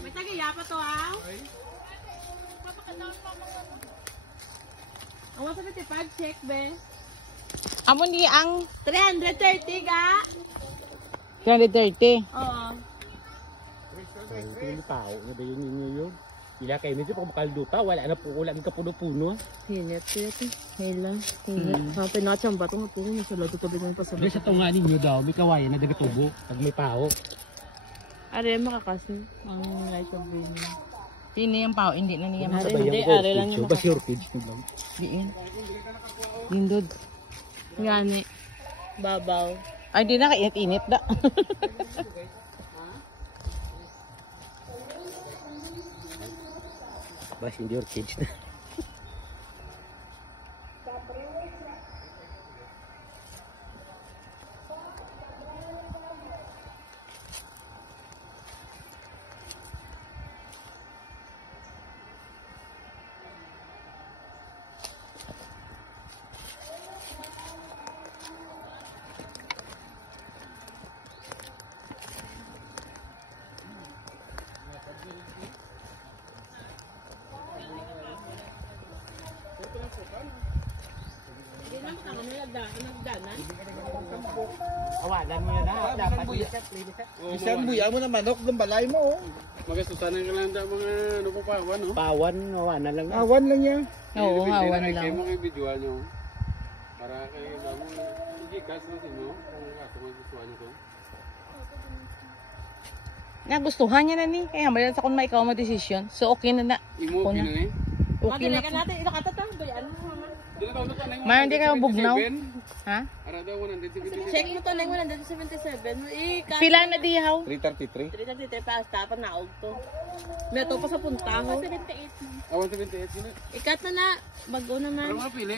May tagiya pa to ah. Ang 175 check be. Amo ni ang 330 ga. 330. Oo. Ito yung tao, na ba yun yun? Ila kayo medyo pag makaldo pa, wala na po, wala ng kapuno-puno. Hinit. Hila. Hinit. Kapag nakachang bato nga po, nasa lado ka bigyan pa sa Sa tunga ninyo daw, may kawayan na dagatubo, pag may pao. Are makakasin. Ang light of green. Sino yung pao? Hindi na niya Are, masabay. hindi. Are lang yung Basta your page lang. Diin. Lindod. Gani. Babaw. Ay, di na kainit-init da. Basta hindi your page na. Hindi na makaka nagdanan. Awalan mo na dapat Isang buya mo na manok, ng balay mo. Magasusanan ka lang daw mga ano po pawan, no? Pawan, awanan lang. Awan lang yan. Oo, hawan Kayo lang. mo kayo video nyo. Para kayo lang mo, hindi kas na sinyo. Kung ako magustuhan nyo ko. Nagustuhan niya na ni. Kaya malang sa kung may ikaw mo-decision. So, okay na na. Imo, Ako na. pinanay. Okay na. Madali ka natin. Ito katatang. Bayan mo naman. Dila daw na tanay mo. Mayroon di kayo bugnaw. Ha? Ara daw 177. Check mo to na yung 177. Pila na dihaw? 333. 333 pa. Tapan na og to. May to pa sa puntaho. 178 yun. Ikat na na. Bago na na. Pero mapili.